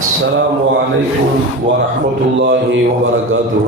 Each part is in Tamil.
السلام عليكم ورحمة الله وبركاته.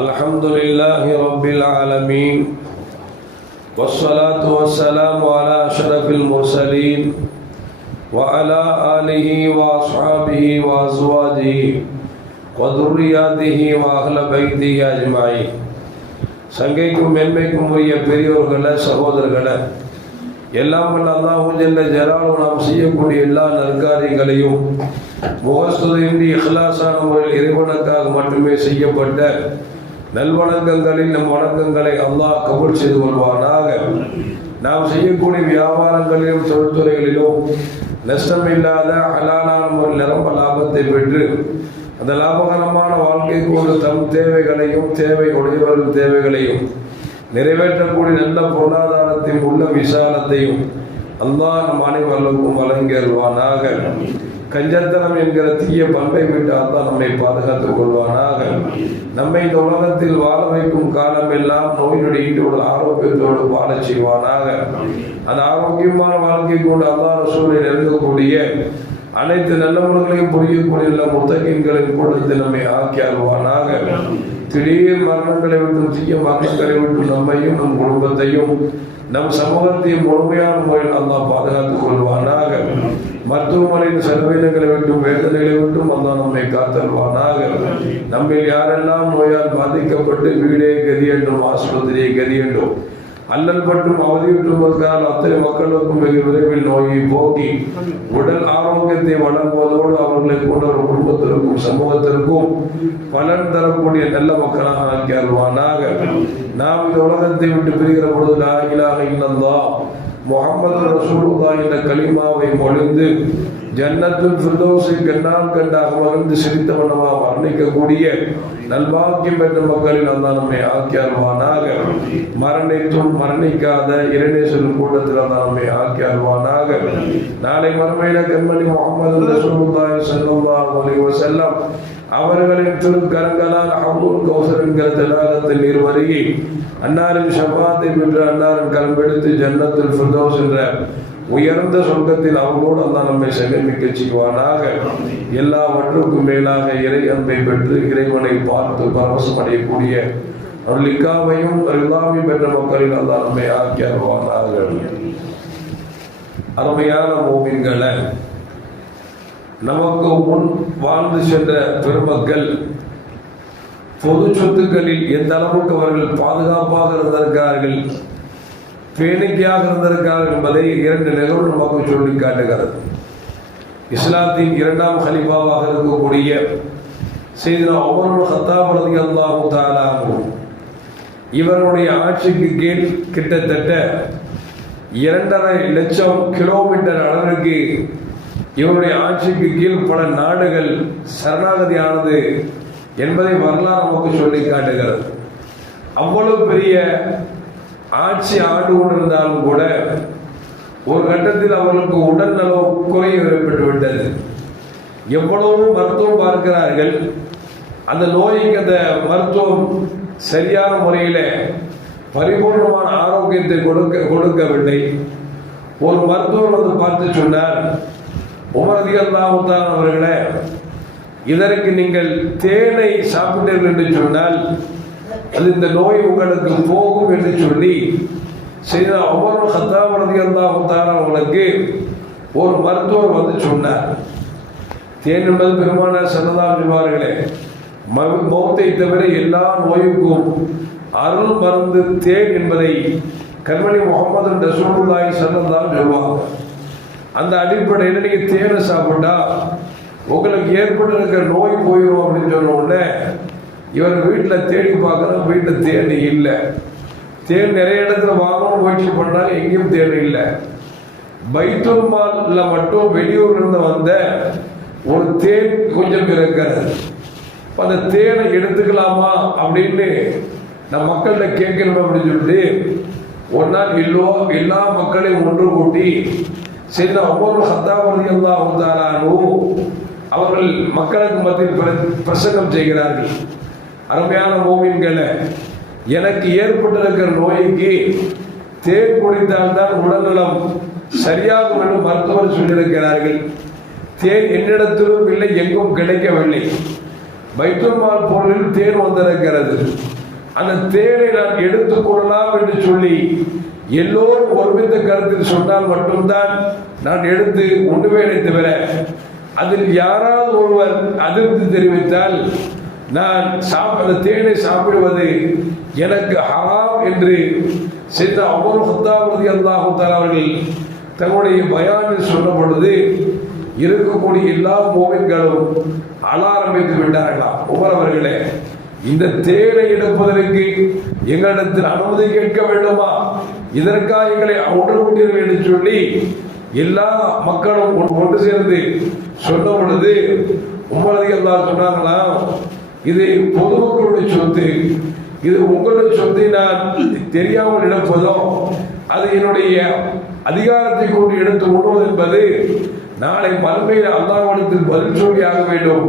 الحمد لله رب العالمين والصلاة والسلام على أشرف المرسلين وعلى آله وأصحابه وأزواجه وذرياته وأهل بيته أجمعين. சங்கைக்கும் மென்மைக்கும் உரிய பெரியோர்களே, சகோதரர்களே, எல்லாம் வல்ல அல்லாஹ் ஜல்ல ஜலாலுஹு நாம் செய்யக்கூடிய எல்லா நற்காரியங்களையும் முகஸ்துதியின்றி இஹ்லாஸான முறையில் இறைவனுக்காக மட்டுமே செய்யப்பட்ட நல்வணக்கங்களில் நம் வணக்கங்களை அல்லாஹ் கபூல் செய்து கொள்வானாக. நாம் செய்யக்கூடிய வியாபாரங்களிலும் தொழில்துறைகளிலும் நஷ்டமில்லாத ஹலாலான முறையில் நிரம்ப லாபத்தை பெற்று அந்த லாபகரமான வாழ்க்கை கொண்டு தம் தேவைகளையும் தேவை உடையவர்கள் தேவைகளையும் நிறைவேற்றக்கூடிய நல்ல பொருளாதாரத்தையும் உள்ள விசாலத்தையும் அல்லாஹ் நம் அனைவருக்கும் வழங்கிடுவானாக. கஞ்சத்தனம் என்கிற தீய பண்பை விட்டு அல்லாஹ் நம்மை பாதுகாத்துக் கொள்வானாக. நம்மை இந்த உலகத்தில் வாழ வைக்கும் காலம் எல்லாம் நோய் நொடியோடு ஆரோக்கியத்தோடு வாழச் செய்வானாக. அந்த ஆரோக்கியமான வாழ்க்கை கொண்டு அல்லாஹ் ரசூலை நெருங்கக்கூடிய அனைத்து நல்லவர்களையும் புரியக்கூடிய முத்தகின்களின் கூட்டத்தில் நம்மை ஆக்கி அருள்வானாக. திடீர் மரணங்களை விட்டு தீய மரணங்களை விட்டு நம்மையும் நம் குடும்பத்தையும் நம் சமூகத்தையும் முழுமையான முறையில் அல்லாஹ் பாதுகாத்துக் கொள்வானாக. மருத்துவமனையின் செலவினங்களை விட்டும் வேதனைகளை விட்டும் அல்லாஹ் நம்மை காத்தல்வானாக. நம்மில் யாரெல்லாம் நோயால் பாதிக்கப்பட்டு வீடே கதி என்றும் ஆஸ்பத்திரியை கதி என்றும் அல்லல் பற்றும் அவதியுற்றுவதற்கான அத்தனை மக்களுக்கும் மிக விரைவில் நோயை போக்கி உடல் ஆரோக்கியத்தை வழங்குவதோடு அவர்களை கொண்ட ஒரு குடும்பத்திற்கும் சமூகத்திற்கும் பலன் தரக்கூடிய நல்ல மக்களாக ஆக்கி அருள்வானாக. நாம் இந்த உலகத்தை விட்டு பிரிகிற பொழுது லா இலாஹ இல்லல்லாஹ் முஹம்மது ரசூலுல்லாஹ் என்ற கலிமாவை மொழிந்து ஜன்னத்துல் ஃபிர்தௌஸை கண்ணால் கண்டாக மகிழ்ந்து சிரித்தவனவா வர்ணிக்கக்கூடிய நல்வாக்கியம் பெற்ற மக்களில் அல்லாஹ் நம்மை ஆக்கி அருள்வானாக. மரணித்தும் மரணிக்காத இறைநேசரின் கூட்டத்தில் அல்லாஹ் நம்மை ஆக்கி அருள்வானாக. நாளை மறுமையில கண்மணி முஹம்மது ரசூலுல்லாஹி ஸல்லல்லாஹு அலைஹி வஸல்லம் அவர்களின் திருக்கரங்களால் ஹவுதுல் கௌசர் என்கிற தடாகத்தில் நீர் வருகி அன்னாரின் ஷஃபாத்தை பெற்று அன்னாரின் கலம்பெடுத்து ஜன்னத்துல் ஃபிர்தௌஸ் என்ற உயர்ந்த சொர்க்கத்தில் அவர்களோடு அல்லாஹ் நம்மை சங்கமிக்க செய்வானாக. எல்லாவற்றுக்கும் மேலாக இறை அன்பை பெற்று இறைவனை பார்த்து பரவசம் அடையக்கூடிய அருளிக்காவையும் ரிலாவையும் பெற்ற மக்களில் அல்லாஹ் நம்மை ஆக்கி அருள்வானாக. அருமையான மோமின்களை, நமக்கு முன் வாழ்ந்து சென்ற பெருமக்கள் பொது சொத்துக்களில் எந்த அளவுக்கு அவர்கள் பாதுகாப்பாக இருந்திருக்கிறார்கள், பேணிக்கையாக இருந்திருக்கிறார்கள் என்பதை இரண்டு நிகழ்வு நமக்கு சொல்லி காட்டுகிறது. இஸ்லாத்தின் இரண்டாம் ஹலீஃபாவாக இருக்கக்கூடிய சையதுனா உமர் இப்னு கத்தாப் ரலியல்லாஹு தஆலா அன்ஹு இவருடைய ஆட்சிக்கு கீழ் கிட்டத்தட்ட 2.5 லட்சம் கிலோமீட்டர் அளவிற்கு இவருடைய ஆட்சிக்கு கீழ் பல நாடுகள் சரணாகதியானது என்பதை வரலாறு நமக்கு சொல்லி காட்டுகிறது. அவ்வளவு பெரிய ஆட்சி ஆண்டு கொண்டிருந்தாலும் கூட ஒரு கட்டத்தில் அவர்களுக்கு உடல் நலம் குறைவு ஏற்பட்டு விட்டது. எவ்வளவு மருத்துவம் பார்க்கிறார்கள், அந்த நோய்க்கு அந்த மருத்துவம் சரியான முறையில் பரிபூர்ணமான ஆரோக்கியத்தை கொடுக்கவில்லை. ஒரு மருத்துவர் வந்து பார்த்து சொன்னார், உமர் ரலியல்லாஹு தஆலா அவர்களே, இதற்கு நீங்கள் தேனை சாப்பிட்டீர்கள் என்று சொன்னால் அது இந்த நோய் உங்களுக்கு போகும் என்று சொல்லி சையதுனா உமர் இப்னு கத்தாப் ரலியல்லாஹு தஆலா அவர்களுக்கு ஒரு மருத்துவர் வந்து சொன்னார். தேன் என்பது பெருமானார் ஸல்லல்லாஹு அலைஹி சொல்வார்களே, மௌத்தை தவிர எல்லா நோய்க்கும் அருள் மருந்து தேன் என்பதை கண்மணி முஹம்மது ரசூலுல்லாஹி ஸல்லல்லாஹு அலைஹி சொல்வாங்க. அந்த அடிப்படையில் நீங்க தேனை சாப்பிட்டா உங்களுக்கு ஏற்பட்டு இருக்கிற நோய் போயிடும் அப்படின்னு சொன்ன உடனே இவர் வீட்டில் தேடி பார்க்குறோம், வீட்டில் தேன் இல்லை. தேன் நிறைய இடத்துல வாங்கணும் முயற்சி பண்ணாங்க, எங்கேயும் தேன் இல்லை. பைத்துல் மால்ல மட்டும் வெளியூர்லேருந்து வந்த ஒரு தேன் கொஞ்சம் இருக்கிறது. அந்த தேனை எடுத்துக்கலாமா அப்படின்னு நம்ம மக்கள்கிட்ட கேட்கணும் அப்படின்னு சொல்லிட்டு ஒரு நாள் எல்லா மக்களையும் ஒன்று கூட்டி சையதுனா உமர் இப்னு கத்தாப் ரலியல்லாஹு தஆலா அன்ஹு அவர்கள் மக்களுக்கு மத்தியில் பிரசங்கம் செய்கிறார்கள். அருமையான மோமின்களை, எனக்கு ஏற்பட்டிருக்கிற நோய்க்கு தேன் குடித்தால்தான் உடல்நலம் சரியாகும் என்று மருத்துவர் சொல்லியிருக்கிறார்கள். தேன் என்னிடத்திலும் இல்லை, எங்கும் கிடைக்கவில்லை. பைத்துல் மால் பொருளில் தேன் வந்திருக்கிறது. அந்த தேனை நான் எடுத்துக் கொள்ளலாம் என்று சொல்லி எல்லோரும் ஒருமித்த கருத்தில் சொன்னால் மட்டும்தான் நான் எடுத்து உண்ணுவேனே தவிர, அதில் யாராவது ஒருவர் அதிருப்தி தெரிவித்தால் நான் அந்த தேனை சாப்பிடுவது எனக்கு ஹராம் என்று செய்த உமர் கத்தாப் ரலியல்லாஹு தஆலா அவர்கள் தங்களுடைய பயானில் சொன்ன பொழுது இருக்கக்கூடிய எல்லா மூமின்களும் அழ ஆரம்பித்து விட்டார்களாம். உமர் அவர்களே, இந்த தேனை எடுப்பதற்கு எங்களிடத்தில் அனுமதி கேட்க வேண்டுமா? இதற்காக எங்களை ஒன்றுகூட்டீர்கள் என்று சொல்லி எல்லா மக்களும் ஒன்று சேர்ந்து சொன்ன பொழுது உமர் ரலியல்லாஹு சொன்னாங்களாம், இது பொதுமக்களுடைய சொத்து, இது உங்களுடைய சொத்தை நான் தெரியாமல் எடுப்பதோ அது என்னுடைய அதிகாரத்தை கொண்டு எடுத்து உண்ணுவது என்பது நாளை மறுமையில் அல்லாஹ்விடத்தில் பதில் சொல்லியாக வேண்டும்.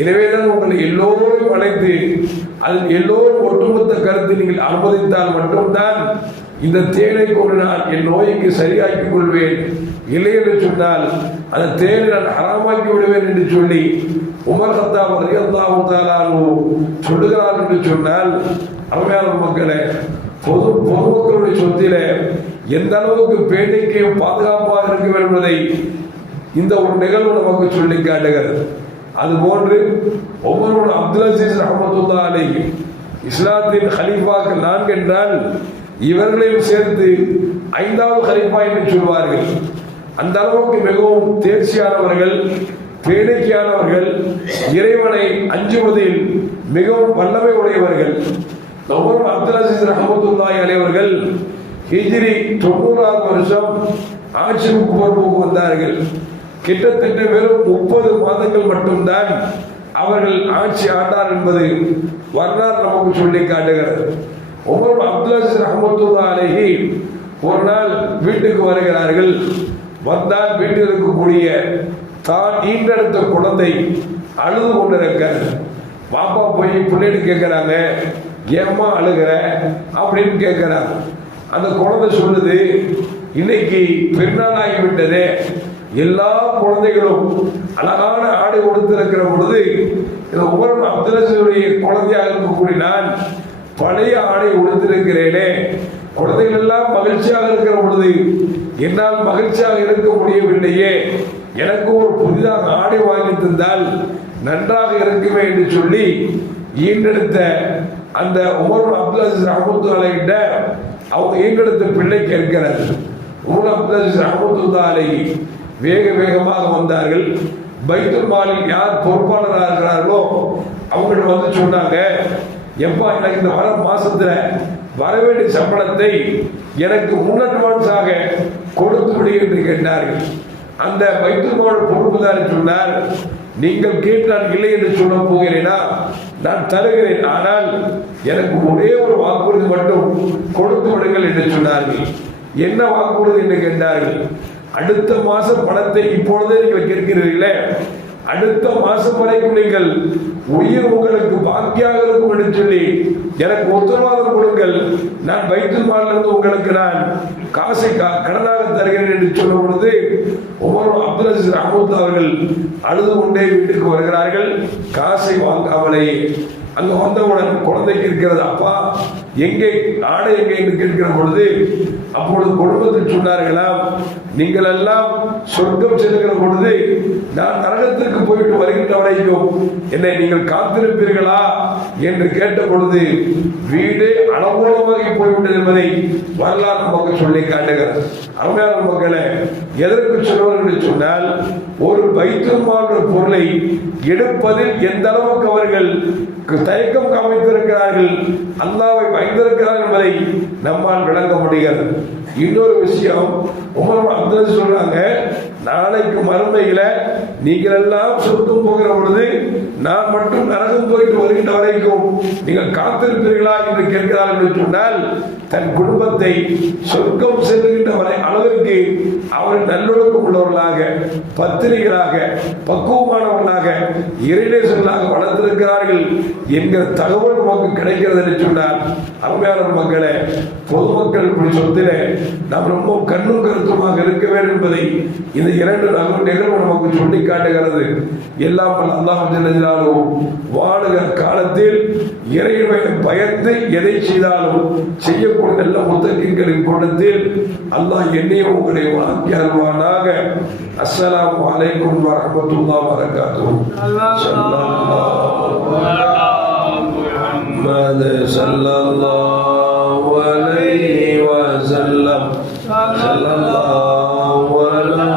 எனவேதான் உங்களை எல்லோரும் அழைத்து அதில் எல்லோரும் ஒட்டுமொத்த கருத்தை நீங்கள் அனுமதித்தால் மட்டும்தான் இந்த தேனை கொண்டு நான் என் நோய்க்கு சரியாக்கிக் கொள்வேன். இல்லை என்று சொன்னால் அந்த தேனை நான் ஹராமாக்கி விடுவேன் என்று சொல்லி உமர் கத்தாப் ரலியல்லாஹு தஆலா சொல்லுகிறார் என்று சொன்னால், அருமையான மக்களே, பொதுமக்களுடைய சொத்திலே எந்த அளவுக்கு பேணிக்கையும் பாதுகாப்பாக இருக்க வேண்டும் என்பதை இந்த ஒரு நிகழ்வு நமக்கு சொல்லி காட்டுகிறது. அதுபோன்று உமர் அப்துல் அசீஸ் ரஹ்மத்துல்லாஹி அலைஹி இஸ்லாத்தின் ஹலீஃபாக்கள் 4 என்றால் இவர்களையும் சேர்த்து 5வது ஹலீஃபா என்று சொல்வார்கள். அந்த அளவுக்கு மிகவும் தேர்ச்சியானவர்கள், பேணிக்கையானவர்கள், இறைவனை அஞ்சுவதில் மிகவும் வல்லமை உடையவர்கள். உமர் அப்துல் அசீஸ் ரஹ்மத்துல்லாஹி அலைஹி அவர்கள் ஹிஜ்ரி 90வது வருஷம் ஆட்சிக்கு பொறுப்புக்கு வந்தார்கள். கிட்டத்தட்ட வெறும் 30 மாதங்கள் மட்டும்தான் அவர்கள் ஆட்சி ஆண்டார் என்பது வரலாறு நமக்கு சொல்லி காட்டுகிறது. உமர் அப்துல் அசீஸ் ரஹ்மத்துல்லாஹி அலைஹி ஒரு நாள் வீட்டுக்கு வருகிறார்கள். வந்தால் வீட்டில் இருக்கக்கூடிய தான் ஈன்றெடுத்த குழந்தை அழுது கொண்டிருக்கிறது. பாப்பா போய் பிள்ளைட்டு கேட்கிறாங்க, ஏம்மா அழுகிற அப்படின்னு கேட்கிறாங்க. அந்த குழந்தை சொல்லுது, இன்னைக்கு பெருநாள் ஆகிவிட்டதே, எல்லா குழந்தைகளும் அழகான ஆடை கொடுத்திருக்கிற பொழுது இந்த உமர் அப்துல் அசீஸுடைய குழந்தையாக இருக்கக்கூடிய நான் பழைய ஆடை உடுத்திருக்கிறேனே, குழந்தைகள் எல்லாம் மகிழ்ச்சியாக இருக்கிற பொழுது என்னால் மகிழ்ச்சியாக இருக்க முடியவில்லையே, எனக்கு ஒரு புதிதாக ஆடை வாங்கி தந்தால் நன்றாக இருக்குமே என்று சொல்லி ஈண்டெடுத்த அந்த உமர் அப்துல் அசீஸ் ரஹ்மத்துல்லாஹி அலைஹி அவங்க ஈண்டெடுத்த பிள்ளை கேட்கிறார். உமர் அப்துல் அசீஸ் ரஹ்மத்துல்லாஹி அலைஹி வேக வேகமாக வந்தார்கள். பைத்துல் மாலில் யார் பொறுப்பாளராக இருக்கிறார்களோ அவங்கள்ட்ட வந்து சொன்னாங்க, எப்பா எனக்கு இந்த வர மாசத்துல வர வேண்டிய சம்பளத்தை எனக்கு முன்னட்வான்ஸாக கொடுத்து விடு என்று கேட்டார்கள். அந்த பைத்துல் மால் பொறுப்புதாரி சொன்னார், நீங்கள் கேட்டால் இல்லை என்று சொல்ல போகிறேனா, நான் தருகிறேன், ஆனால் எனக்கு ஒரே ஒரு வாக்குறுதி மட்டும் கொடுத்து விடுங்கள் என்று சொன்னார்கள். என்ன வாக்குறுதி என்று கேட்டார்கள். அடுத்த மாசம் பணத்தை இப்பொழுதே நீங்கள் கேட்கிறீர்களே, அடுத்த மாசம் வரைக்கும் நீங்கள் உயிர் உங்களுக்கு பாக்கியாக இருக்கும் என்று சொல்லி எனக்கு உத்தரவாதம் கொடுங்கள், நான் பைத்துல் மாலிலிருந்து உங்களுக்கு நான் காசை கடனாக தருகிறேன் என்று சொல்லும் பொழுது உமர் அப்துல் அசீஸ் ரஹ்மத்துல்லாஹி அவர்கள் அழுது கொண்டே வீட்டுக்கு வருகிறார்கள். காசை வாங்காமலே அங்க வந்தவுடன் குழந்தைக்கு இருக்கிறது, அப்பா எங்கே ஆடை எங்கே என்று கேட்கிற பொழுது அப்பொழுது குடும்பத்தில் சொன்னார்களாம், நீங்கள் எல்லாம் சொர்க்கம் செல்கிற பொழுது நான் நரகத்திற்கு போயிட்டு வருகின்ற வரைக்கும் என்னை நீங்கள் காத்திருப்பீர்களா என்று கேட்ட பொழுது வீடு அலங்கோலமாகி போய்விட்டது என்பதை வரலாறு நமக்கு சொல்லி காட்டுகிறது. அருமையான மக்களே, எதற்கு சொல்வார்கள் என்று சொன்னால், ஒரு பைத்துல் மால் பொருளை எடுப்பதில் எந்த அளவுக்கு அவர்கள் தயக்கம் காமித்திருக்கிறார்கள், அல்லாஹ்வை பயந்திருக்கிறார்கள் என்பதை நம்மால் விளங்க முடிகிறது. இன்னொரு விஷயம், உமர் அப்துல் சொல்றாங்க, நாளைக்கு மறுமையில நீங்கள் எல்லாம் சொர்க்கம் போகிற பொழுது நான் மட்டும் நரகம் போயிட்டு வருகின்ற வரைக்கும் நீங்கள் காத்திருப்பீர்களா என்று கேட்கிறார்கள் என்று சொன்னால் தன் குடும்பத்தை சொர்க்கம் செல்லுகின்ற அளவிற்கு அவர்கள் நல்லொழுக்கம் உள்ளவர்களாக, பத்திரிகளாக, பக்குவமானவர்களாக, இறைநேசர்களாக வளர்ந்திருக்கிறார்கள் என்கிற தகவல் நமக்கு கிடைக்கிறது என்று சொன்னார். அருமையான மக்களே, பொதுமக்கள் சொத்திலே நாம் ரொம்ப கண்ணும் கருத்துமாக இருக்க வேண்டும் என்பதை இந்த இரண்டு நிகழ்வு நமக்கு சொல்லி காட்டுகிறது. எல்லாம் அல்லாஹ் வாழுகிற காலத்தில் இறைவனை பயந்து எதை செய்தாலும் செய்யக்கூடிய நல்ல முத்தகீன்களின் கூட்டத்தில் அல்லாஹ் என்னையும் உங்களை வாழ்க்கை அருள்வானாக. அஸ்ஸலாமு அலைக்கும் வரஹ்மத்துல்லாஹி வபரகாத்துஹு. ஸல்லல்லாஹு அலைஹி வஸல்லம். ஸல்லல்லாஹு அலா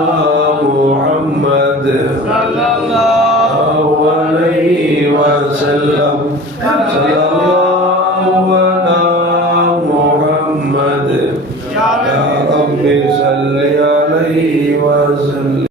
முஹம்மத் ஸல்லல்லாஹு அலைஹி வஸல்லம்.